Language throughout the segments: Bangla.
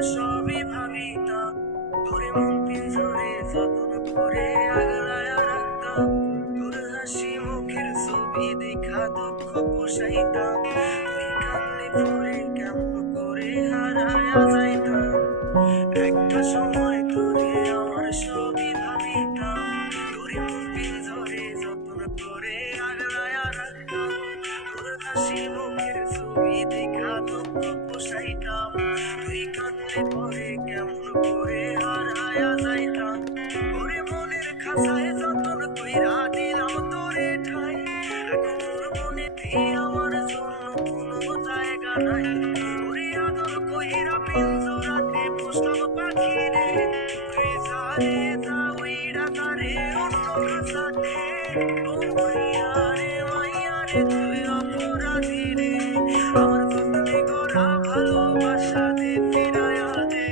সবই ভাবিতাম, তোরে মন পিঞ্জরে যতন করে আগলায় রাখতাম। তোর হাসি মুখের ছবি দেখা দুঃখ পোষাইতাম, তুই কান্নে পরে কেমন করে হারায়া যাইতাম। একটা সময় তোরে আমার সবই ভাবিতাম, তোরে মন পিঞ্জরে যতন করে আগলায় রাখতাম। তোর হাসি মুখের ছবি দেখা দুঃখ পোষাইতাম, তুই কান্নে পরে কেমন করে হারায়া যাইতাম। ওরে মনের খাঁচায় যতন কইরা দিলাম তোরে ঠাই, এখন তোর মনেতে আমার জন্য কোনো জায়গা নাই। ওরে আদর কইরা পিঞ্জরাতে পুষলাম পাখি রে, তুই যারে যা উইরা তারে অন্য খাঁচাতে। ও মাইয়া রে তুই অপরাধী রে, আমার যতনে গড়া ভালোবাসা দে ফিরায়া দে।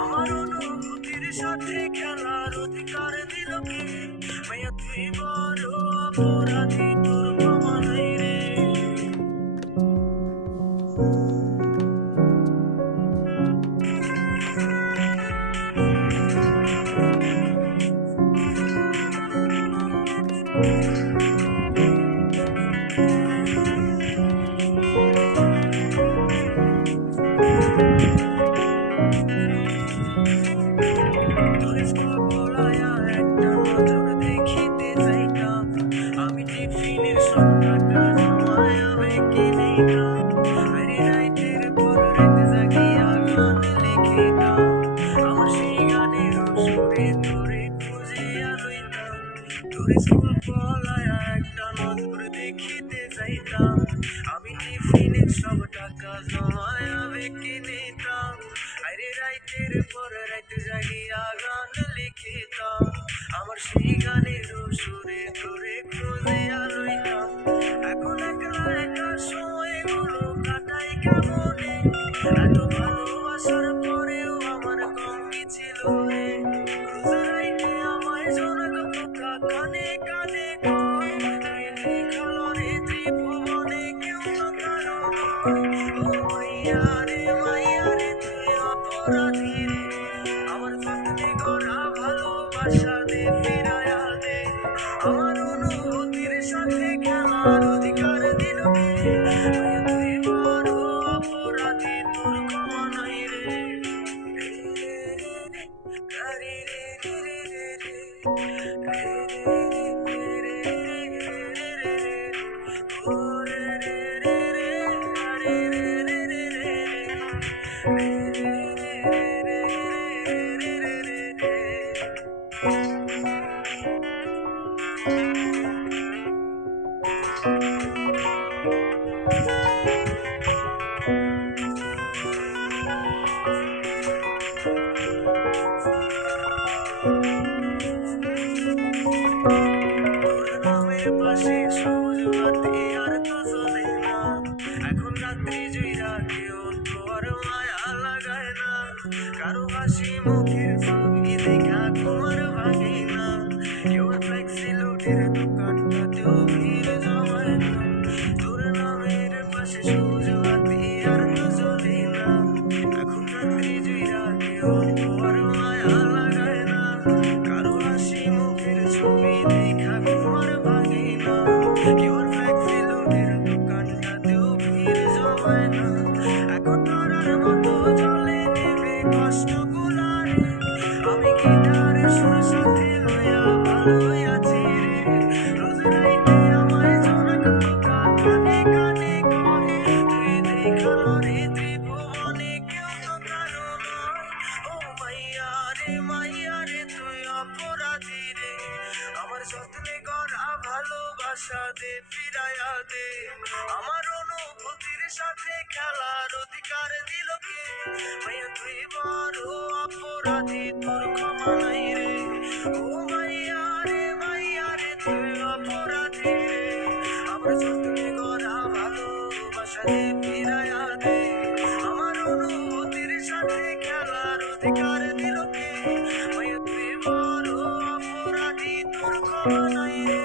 আমার অনুভূতির সাথে খেলার অধিকার দিল কে? মাইয়া তুই বড় অপরাধী, তোর ক্ষমা নাই রে। তোরে পলায়া একটা নজর দেখিতে যাইতাম, আমি টিফিনের সব টাকা জমায়া ব্যাংকে নিতাম। আরে রাইতের পর রাত জাগিয়া গান লিখিতাম, আমার সেই গানের সুরে তোরে খুঁজিয়া লইতাম। তোরে স্কুল পলায়া একটা নজর দেখিতে যাইতাম, আমি টিফিনের সব টাকা জমায়া ব্যাংকে নিতাম। আরে রাইতের পর রাত জাগিয়া গান লিখিতাম, আমার সেই গানের সুরে তোরে খুঁজিয়া লইতাম। এখন একলা একা সময়গুলো কাটাই কেমনে, এত ভালোবাসার পরেও আমার কম কি ছিল রে। রোজ রাইতে আমায় জনক পোকা কানে কানে কয়, তুই দেখালো রে ত্রিভুবনে কেউ তো কারো নয়। ও মাইয়া রে তুই অপরাধী রে, আমার যতনে গড়া ভালোবাসা দে ফিরায়া দে। আমার অনুভূতির সাথে খেলার অধিকার দিল কে? মাইয়া তুই বড় অপরাধী, তোর ক্ষমা নাই রে। রে রে রে রে, গারি রে রে রে রে রে, রে রে রে রে রে রে রে, ও রে রে রে রে, গারি রে রে রে রে রে, রে রে রে রে রে রে রে রে। তোর নামের পাশে সবুজ বাতি আর তো জ্বলে না, এখন রাত্রি জুইরা কেউ তো আর মায়া লাগায় না। কারো হাসি মুখের ছবি দেখা তোমার ভাঙে না, কেউ ফ্লেক্সি লোডের দোকানটাতেও ভিড় জমায় না। তোর নামের পাশে সবুজ বাতি আর তো জ্বলে না, এখন রাত্রি জুইরা কেউ তো আর মায়া লাগায় না। কারো হাসি মুখের ছবি দেখা তোমার ভাঙে না, কেউ ফ্লেক্সি লোডের দোকানটাতেও ভিড় জমায় না। এখন তারার মতো জলে নেবে কষ্ট গুলারে, আমি গিটারের সুর সাথে লইয়া ভালোই আছি রে। রোজ রাইতে আমায় জনক পোকা কানে কানে কয়, তুই দেখালো রে ত্রিভুবনে কেউ তো কারো নয়। ও মাইয়া রে তুই অপরাধী রে, আমার যত্নে গড়া ভালোবাসা দে ফিরায়া দে। আমার অনুভূতির সাথে খেলার অধিকার দিল কে? মাইয়া তুই বড় অপরাধী, তোর ক্ষমা নাই রে। ও মাইয়া রে তুই অপরাধী রে, আমার যত্নে গড়া ভালোবাসা দে ফিরায়া দে। আমার অনুভূতির সাথে খেলার অধিকার দিল কে? মাইয়া তুই বড় অপরাধী, তোর ক্ষমা নাই রে।